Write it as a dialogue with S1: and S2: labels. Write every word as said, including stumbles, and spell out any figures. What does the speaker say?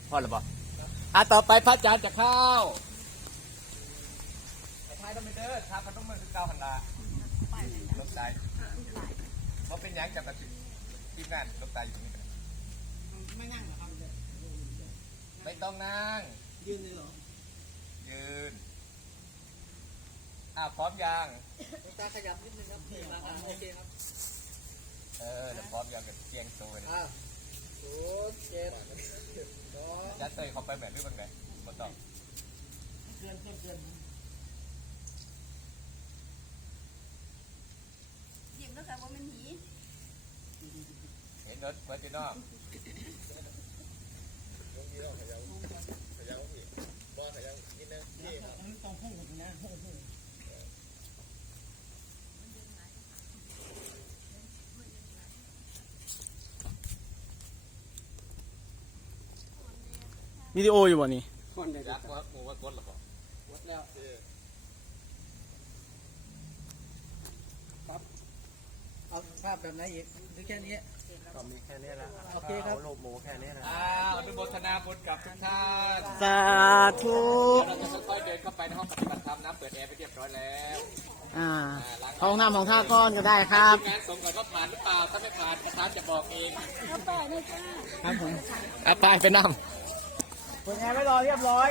S1: พอหรือเปล่าอ่ะต่อไปพระอาจารย์จะเข้าไอ้ท้ายต้องไปเด้อทางมันต้องมือคือเก้าหันละลบตายเพราะเป็นยังจากกระติทีมงานลบตายอยู่ตรงนี้ไม่นั่งหรอครับไม่ต้องนั่งยืนเลยเหรอยืนอ่ะพร้อมยังตาขยับนิดนึงครับโอเคครับเออเดี๋ยวพร้อมยังกับเกียงโซ่เลยอ่ะโอ้เจ็บยัดเตยเขาไปแบบนี้เป็นไงไม่ต้องเกินเกินเกินยิ้มแล้วค่ะว่ามันหนีเห็นรถเปิดที่นอกลงยี่ห้อขยับขยับอีกบ้าขยับนิดนึงนี่ครับต้องพุ่งนะพุ่งพุ่ง
S2: วิดีโออยู่บ่นี่
S1: คนเดียวครับหมูว่ากดหรอครับกดแล้วครับเอาภาพแบบไหนอีกหรือแค่นี้ก็มีแค่นี้แหละโอเคครับโลกหมูแค่นี้นะอ้าวอนุโมทนาบุญกับทุกท่าน
S2: สาธุ
S1: เราจะค่อยๆเดินเข้าไปในห้องปฏิบัติธรรมนะเปิดแอร์ไปเรียบร้อยแล้ว
S2: อ่าห้องน้ำของท่าก้อนก็ได้ครับ
S1: งานสงก่อนว่าผ่านหรือเปล่าถ้าไม่ผ่านประธานจะบอกเองเอาไปเลยจ้า
S2: ครับผม
S1: เอาไปไปนั่ง
S2: เปิดแอร์ไว้รอเรียบร้อย